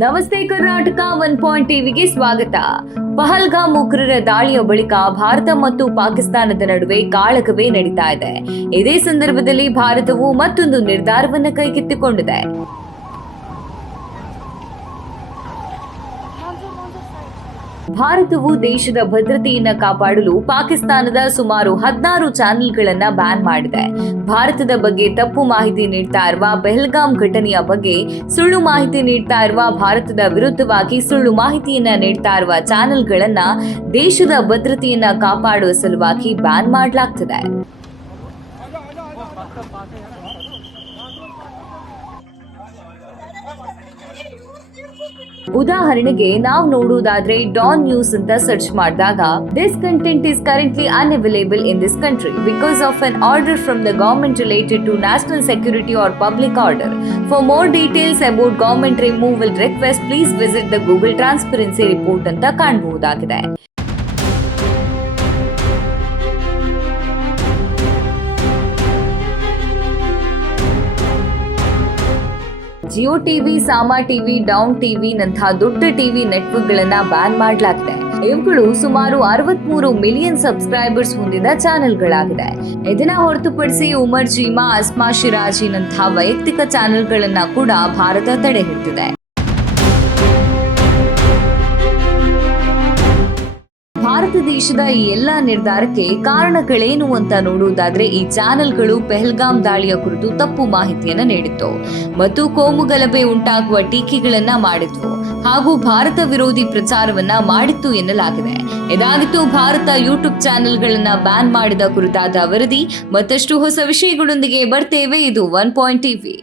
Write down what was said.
ನಮಸ್ತೆ Karnataka one point ಟಿವಿಗೆ ಸ್ವಾಗತ. ಪಹಲ್ಗಾಮ್ ಉಗ್ರರ ದಾಳಿಯ ಬಳಿಕ ಭಾರತ ಮತ್ತು ಪಾಕಿಸ್ತಾನದ ನಡುವೆ ಕಾಳಕವೇ ನಡೀತಾ ಇದೆ. ಇದೇ ಸಂದರ್ಭದಲ್ಲಿ ಭಾರತವು ಮತ್ತೊಂದು ನಿರ್ಧಾರವನ್ನು ಕೈಗೆತ್ತಿಕೊಂಡಿದೆ. ಭಾರತವು ದೇಶದ ಭದ್ರತೆಯನ್ನ ಕಾಪಾಡಲು ಪಾಕಿಸ್ತಾನದ ಸುಮಾರು ಹದಿನಾರು ಚಾನೆಲ್ಗಳನ್ನ ಬ್ಯಾನ್ ಮಾಡಿದೆ. ಭಾರತದ ಬಗ್ಗೆ ತಪ್ಪು ಮಾಹಿತಿ ನೀಡ್ತಾ ಇರುವ ಪೆಹಲ್ಗಾಮ್ ಘಟನೆಯ ಬಗ್ಗೆ ಸುಳ್ಳು ಮಾಹಿತಿ ನೀಡ್ತಾ ಇರುವ ಭಾರತದ ವಿರುದ್ಧವಾಗಿ ಸುಳ್ಳು ಮಾಹಿತಿಯನ್ನ ನೀಡ್ತಾ ಇರುವ ಚಾನೆಲ್ಗಳನ್ನ ದೇಶದ ಭದ್ರತೆಯನ್ನ ಕಾಪಾಡುವ ಸಲುವಾಗಿ ಬ್ಯಾನ್ ಮಾಡಲಾಗ್ತದೆ. ಉದಾಹರಣೆಗೆ, ನಾವು ನೋಡುವುದಾದ್ರೆ ಡಾನ್ ನ್ಯೂಸ್ ಅಂತ ಸರ್ಚ್ ಮಾಡಿದಾಗ this content is currently unavailable in this country because of an order from the government related to national security or public order for more details about government removal request please visit the Google transparency report ಅಂತ ಕಾಣಬಹುದಾಗಿದೆ. Geo TV, Samaa TV, Dawn TV ನಂತಹ ದೊಡ್ಡ TV ನೆಟ್ವರ್ಕ್ಗಳನ್ನ ban ಮಾಡಲಾಗಿದೆ. ಇವುಗಳು ಸುಮಾರು ಅರವತ್ಮೂರು million subscribers ಹೊಂದಿದ ಚಾನೆಲ್ಗಳಾಗಿದೆ. ಇದನ್ನ ಹೊರತುಪಡಿಸಿ ಉಮರ್ ಜೀಮಾ, ಅಸ್ಮಾ ಶಿರಾಜಿನಂತಹ ವೈಯಕ್ತಿಕ ಚಾನೆಲ್ಗಳನ್ನ ಕೂಡ ಭಾರತ ತಡೆ ಹಿಡಿದಿದೆ. ಭಾರತ ದೇಶದ ಈ ಎಲ್ಲಾ ನಿರ್ಧಾರಕ್ಕೆ ಕಾರಣಗಳೇನು ಅಂತ ನೋಡುವುದಾದ್ರೆ ಈ ಚಾನೆಲ್ಗಳು ಪೆಹಲ್ಗಾಮ್ ದಾಳಿಯ ಕುರಿತು ತಪ್ಪು ಮಾಹಿತಿಯನ್ನ ನೀಡಿತ್ತು ಮತ್ತು ಕೋಮು ಗಲಭೆ ಉಂಟಾಗುವ ಟೀಕೆಗಳನ್ನ ಮಾಡಿತ್ತು ಹಾಗೂ ಭಾರತ ವಿರೋಧಿ ಪ್ರಚಾರವನ್ನ ಮಾಡಿತ್ತು ಎನ್ನಲಾಗಿದೆ. ಇದಾಗಿತ್ತು, ಭಾರತ ಯೂಟ್ಯೂಬ್ ಚಾನೆಲ್ಗಳನ್ನ ಬ್ಯಾನ್ ಮಾಡಿದ ಕುರಿತಾದ ವರದಿ. ಮತ್ತಷ್ಟು ಹೊಸ ವಿಷಯಗಳೊಂದಿಗೆ ಬರ್ತೇವೆ. ಇದು ಒನ್ ಪಾಯಿಂಟ್ ಟಿವಿ.